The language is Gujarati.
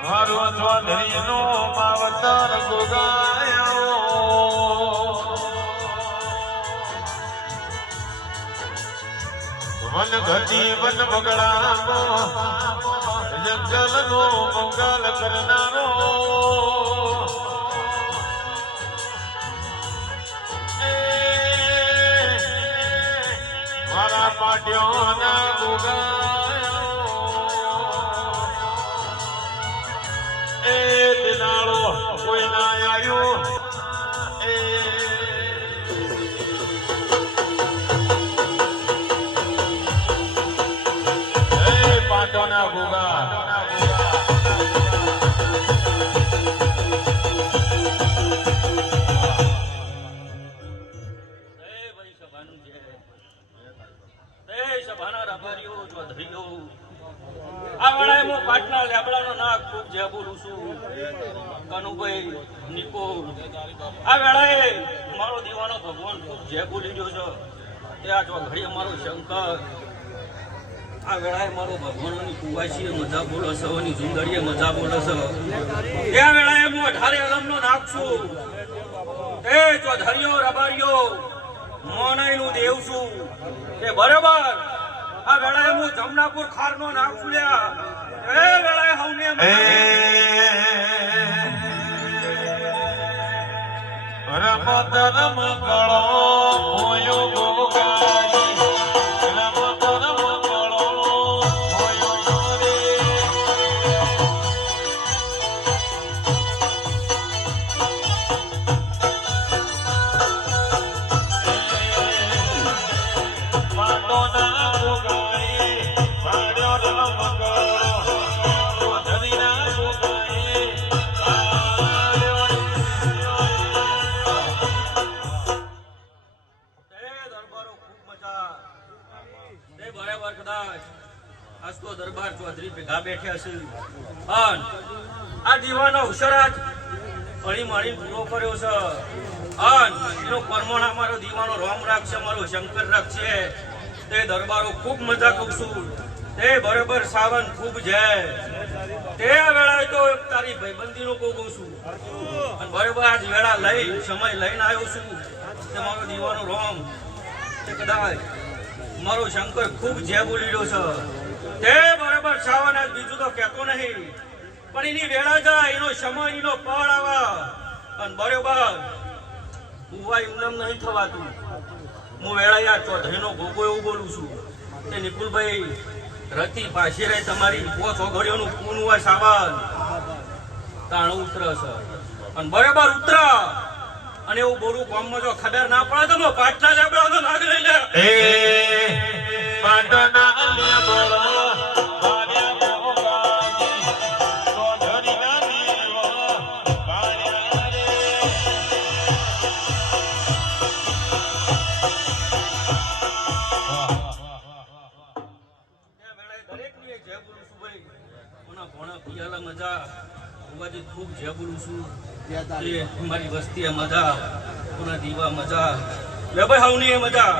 ચૌધરીનો માવતર ગોગાયો વન ગતિ વન બગડાનો જંગલનો મંગલ કરનારો. મારા પાટ્યો ના ગોગાયો ચોધરીઓ. ભૂગા. વેળાએ હું પાટના લેબડાનો નાક ખૂબ જે બોલું કનુભાઈ વેળાએ મારો દીવાનો ભગવાન ખૂબ જે બોલી છે. ત્યાં ચોઘડી અમારો શંકર. આ વેળાએ મારો ભગવાનની કુવાસી મજા બોલો છે સુંદરીએ મજા બોલે છે. એ આ વેળાએ હું અઢારે અલમનો નાક છું. એ ચોધરીઓ, રબારીઓ, મોનાઈનું દેવ છું. એ બરાબર. આ વેળાએ હું જમનાપુર ખારનો નામ સુલ્યા એ વેળાએ હવને રમત હોયો બરાબર કદાચ આજ તો દરબાર ચૌધરી ભેગા બેઠ્યા છે અન આ દીવાનો અવસરાજ અણી માણી પૂરો કર્યો છે. અન એનો પરમોણા મારો દીવાનો રોમ રાખશે મારો શંકર રાખશે. તે દરબારો ખૂબ મજા કરું છું તે બરોબર સાવન ખૂબ છે. તે વેળાએ તો તારી ભાઈબંધીનો કોગું છું. અને બરાબર આજ વેળા લઈ, સમય લઈને આવ્યો છું. તે મારો દીવાનો રોમ. તે કદાચ મારો શંકર ખૂબ જે બોલી રહ્યો છે. તે બરાબર સાવન બીજું તો કહેતો નહીં. પણ એની વેળા જાય, એનો સમય, એનો પળ આવા. અને બરોબર, ઉવાય ઉલમ નહીં થવાતું. હું વેળા યાર ચૌધરીનો ગોગો એવું બોલું છું તે નિકુલભાઈ, રતી પાસે રહે તમારી, પોચ ઓગળીઓનું પૂન હોય સાવન. તાણું ઉતર છે. અને બરાબર ઉતર. અને એવું બોરું કોમમાં જો ખબર ના પડે તો પાટલા લેબડા તો નાગ લઈ લે. એ પાટના જય બોલું મજા. ઉવાજી ખૂબ જય બોલું છું એ મારી વસ્તી એ મજા પૂરા દીવા મજા બે ભાઈ હવની એ મજા